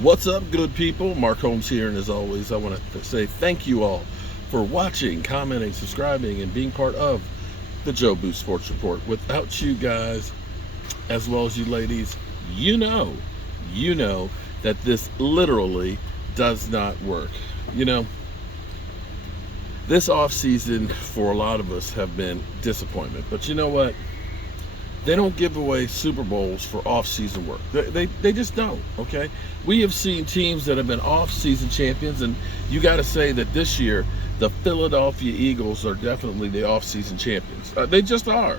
What's up, good people? Mark Holmes here, and as always, I want to say thank you all for watching, commenting, subscribing, and being part of the Joe Boost Sports Report. Without you guys, as well as you ladies, you know that this literally does not work. You know, this off season for a lot of us have been disappointment, but you know what? They don't give away Super Bowls for off-season work. They just don't, okay? We have seen teams that have been off-season champions, and you got to say that this year, the Philadelphia Eagles are definitely the off-season champions. They just are.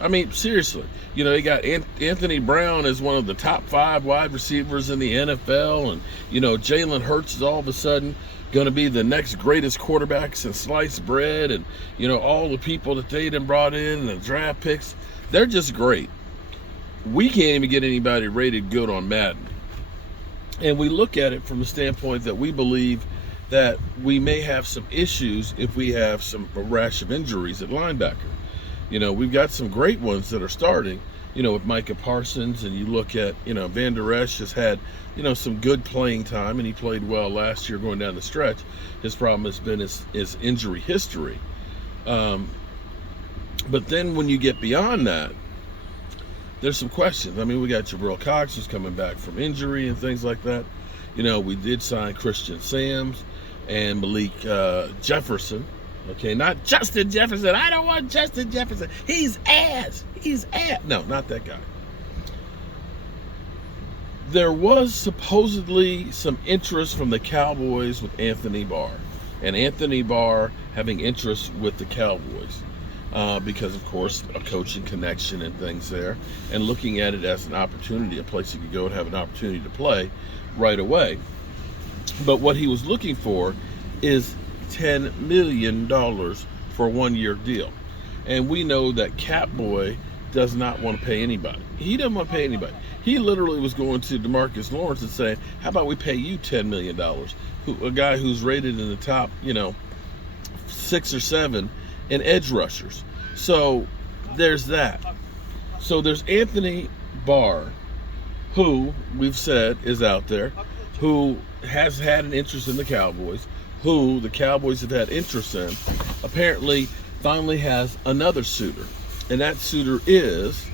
I mean, seriously. You know, they got Anthony Brown as one of the top 5 wide receivers in the NFL, and, you know, Jalen Hurts is all of a sudden going to be the next greatest quarterback since sliced bread, and, you know, all the people that they done brought in and the draft picks. They're just great. We can't even get anybody rated good on Madden. And we look at it from the standpoint that we believe that we may have some issues if we have a rash of injuries at linebacker. You know, we've got some great ones that are starting, you know, with Micah Parsons, and you look at, you know, Van Der Esch has had, you know, some good playing time, and he played well last year going down the stretch. His problem has been his injury history. But then when you get beyond that, there's some questions. I mean, we got Jabril Cox who's coming back from injury and things like that. You know, we did sign Christian Sams and Malik Jefferson. Okay, not Justin Jefferson. I don't want Justin Jefferson. He's ass. No, not that guy. There was supposedly some interest from the Cowboys with Anthony Barr. And Anthony Barr having interest with the Cowboys. Because, of course, a coaching connection and things there, and looking at it as an opportunity, a place you could go and have an opportunity to play right away. But what he was looking for is $10 million for a one-year deal. And we know that Catboy does not want to pay anybody. He doesn't want to pay anybody. He literally was going to DeMarcus Lawrence and saying, how about we pay you $10 million? A guy who's rated in the top, you know, 6 or 7 and edge rushers. So there's that. So there's Anthony Barr, who we've said is out there, who has had an interest in the Cowboys, who the Cowboys have had interest in, apparently finally has another suitor. And that suitor is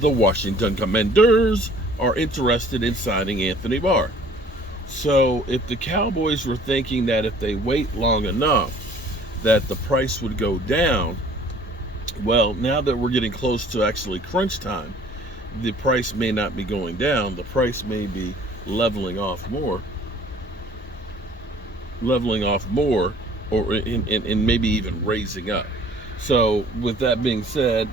the Washington Commanders are interested in signing Anthony Barr. So if the Cowboys were thinking that if they wait long enough, that the price would go down, well, now that we're getting close to actually crunch time, the price may not be going down. The price may be leveling off more, or in maybe even raising up. So with that being said,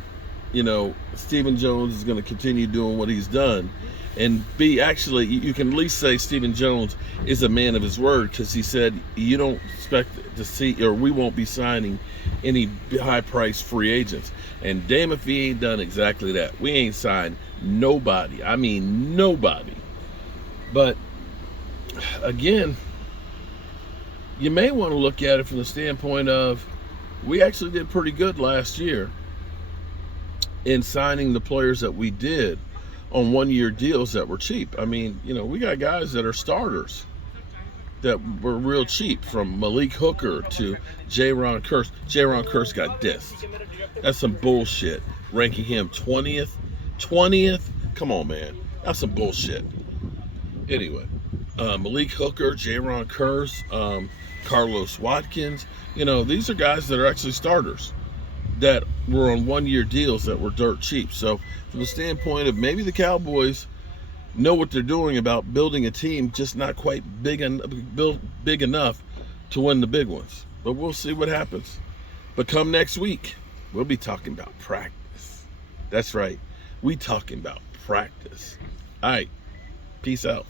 you know, Stephen Jones is going to continue doing what he's done, and actually, you can at least say Stephen Jones is a man of his word, because he said you don't expect to see, or we won't be signing any high-priced free agents. And damn if he ain't done exactly that. We ain't signed nobody. I mean, nobody. But again, you may want to look at it from the standpoint of, we actually did pretty good last year in signing the players that we did on one-year deals that were cheap. I mean, you know, we got guys that are starters that were real cheap, from Malik Hooker to J-Ron Kearse. J-Ron Kearse got dissed. That's some bullshit. Ranking him 20th? Come on, man. That's some bullshit. Anyway, Malik Hooker, J-Ron Kearse, Carlos Watkins. You know, these are guys that are actually starters that were on one-year deals that were dirt cheap. So from the standpoint of maybe the Cowboys know what they're doing about building a team, just not quite big enough to win the big ones. But we'll see what happens. But come next week, we'll be talking about practice. That's right. We talking about practice. All right. Peace out.